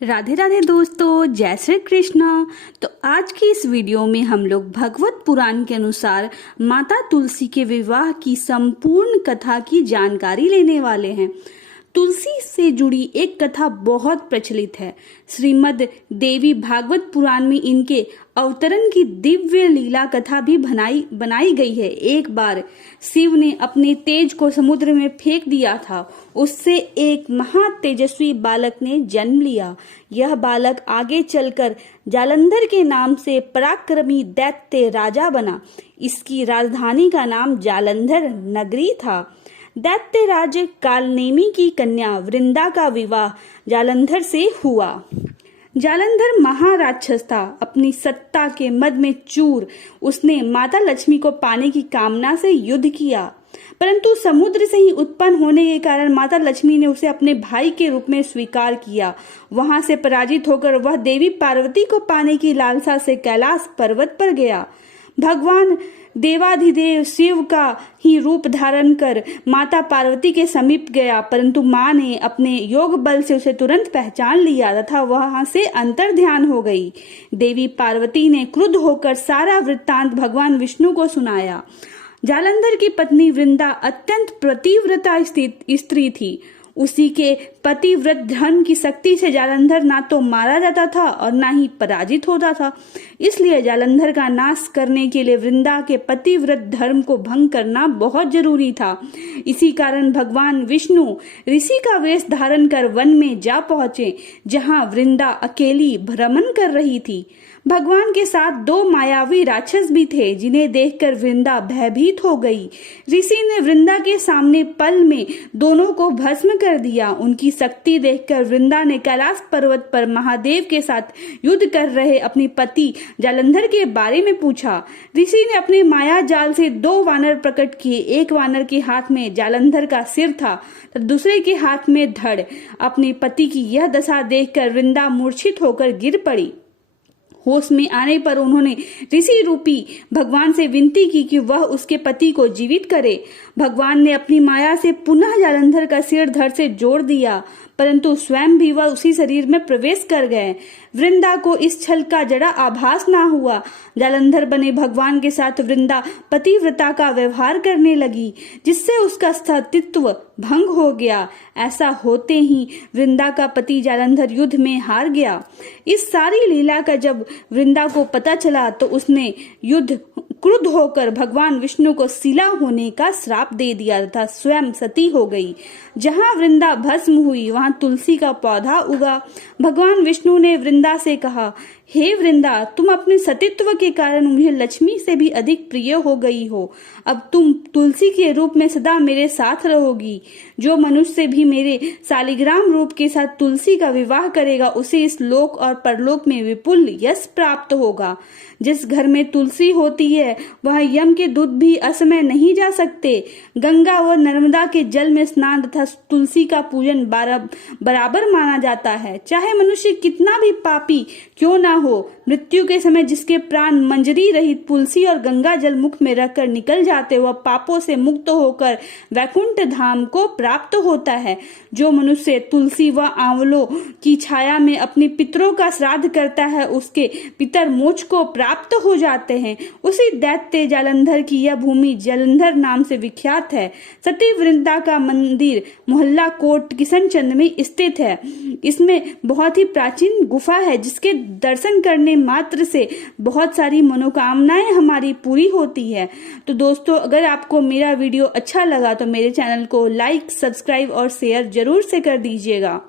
राधे राधे दोस्तों, जय श्री कृष्णा। तो आज की इस वीडियो में हम लोग भगवत पुराण के अनुसार माता तुलसी के विवाह की संपूर्ण कथा की जानकारी लेने वाले हैं। तुलसी से जुड़ी एक कथा बहुत प्रचलित है। श्रीमद् देवी भागवत पुराण में इनके अवतरण की दिव्य लीला कथा भी बनाई गई है। एक बार शिव ने अपने तेज को समुद्र में फेंक दिया था। उससे एक महा तेजस्वी बालक ने जन्म लिया। यह बालक आगे चलकर जालंधर के नाम से पराक्रमी दैत्य राजा बना। इसकी राजधानी का नाम जालंधर नगरी था। दैत्यराज कालनेमी की कन्या वृंदा का विवाह जालंधर से हुआ। जालंधर महाराक्षस था। अपनी सत्ता के मद में चूर उसने माता लक्ष्मी को पाने की कामना से युद्ध किया, परंतु समुद्र से ही उत्पन्न होने के कारण माता लक्ष्मी ने उसे अपने भाई के रूप में स्वीकार किया। वहां से पराजित होकर वह देवी पार्वती को पाने की लालसा से कैलाश पर्वत पर गया। भगवान देवाधिदेव शिव का ही रूप धारण कर माता पार्वती के समीप गया, परंतु मां ने अपने योग बल से उसे तुरंत पहचान लिया तथा वहां से अंतर ध्यान हो गई। देवी पार्वती ने क्रुद्ध होकर सारा वृत्तांत भगवान विष्णु को सुनाया। जालंधर की पत्नी वृंदा अत्यंत पतिव्रता स्त्री थी। उसी के पतिव्रत धर्म की शक्ति से जालंधर ना तो मारा जाता था और ना ही पराजित होता था। इसलिए जालंधर का नाश करने के लिए वृंदा के पतिव्रत धर्म को भंग करना बहुत जरूरी था। इसी कारण भगवान विष्णु ऋषि का वेश धारण कर वन में जा पहुंचे, जहां वृंदा अकेली भ्रमण कर रही थी। भगवान के साथ दो मायावी राक्षस भी थे, जिन्हें देखकर वृंदा भयभीत हो गई। ऋषि ने वृंदा के सामने पल में दोनों को भस्म कर दिया। उनकी शक्ति देखकर वृंदा ने कैलाश पर्वत पर महादेव के साथ युद्ध कर रहे अपने पति जालंधर के बारे में पूछा। ऋषि ने अपने माया जाल से दो वानर प्रकट किए। एक वानर के हाथ में जालंधर का सिर था तो दूसरे के हाथ में धड़। अपने पति की यह दशा देखकर वृंदा मूर्छित होकर गिर पड़ी। होश में आने पर उन्होंने ऋषि रूपी भगवान से विनती की कि वह उसके पति को जीवित करे। भगवान ने अपनी माया से पुनः जालंधर का सिर धड़ से जोड़ दिया, परंतु स्वयं भी वह उसी शरीर में प्रवेश कर गए। वृंदा को इस छल का जरा आभास ना हुआ। जालंधर बने भगवान के साथ वृंदा पतिव्रता का व्यवहार करने लगी, जिससे उसका अस्तित्व भंग हो गया। ऐसा होते ही वृंदा का पति जालंधर युद्ध में हार गया। इस सारी लीला का जब वृंदा को पता चला तो उसने क्रुद्ध होकर भगवान विष्णु को शिला होने का श्राप दे दिया तथा स्वयं सती हो गई। जहां वृंदा भस्म हुई वहां तुलसी का पौधा उगा। भगवान विष्णु ने वृंदा से कहा, हे वृंदा, तुम अपने सतीत्व के कारण मुझे लक्ष्मी से भी अधिक प्रिय हो गई हो। अब तुम तुलसी के रूप में सदा मेरे साथ रहोगी। जो मनुष्य भी मेरे शालिग्राम रूप के साथ तुलसी का विवाह करेगा, उसे इस लोक और परलोक में विपुल यश प्राप्त होगा। जिस घर में तुलसी होती है वह यम के दूत भी असमय नहीं जा सकते। गंगा व नर्मदा के जल में स्नान तथा तुलसी का पूजन बराबर माना जाता है। चाहे मनुष्य कितना भी पापी क्यों ना हो, मृत्यु के समय जिसके प्राण मंजरी रहित तुलसी और गंगा जल मुख में रखकर निकल जाते, वह पापों से मुक्त होकर वैकुंठ धाम को प्राप्त होता है। जो मनुष्य तुलसी व आंवलों की छाया में अपने पितरों का श्राद्ध करता है, उसके पितर मोक्ष को प्राप्त हो जाते हैं। उसी दैत्य जालंधर की यह भूमि जालंधर नाम से विख्यात है। सती वृंदा का मंदिर मोहल्ला कोट किशनचंद में स्थित है। इसमें बहुत ही प्राचीन गुफा है, जिसके दर्शन करने मात्र से बहुत सारी मनोकामनाएं हमारी पूरी होती है। तो दोस्तों, अगर आपको मेरा वीडियो अच्छा लगा तो मेरे चैनल को लाइक, सब्सक्राइब और शेयर जरूर से कर दीजिएगा।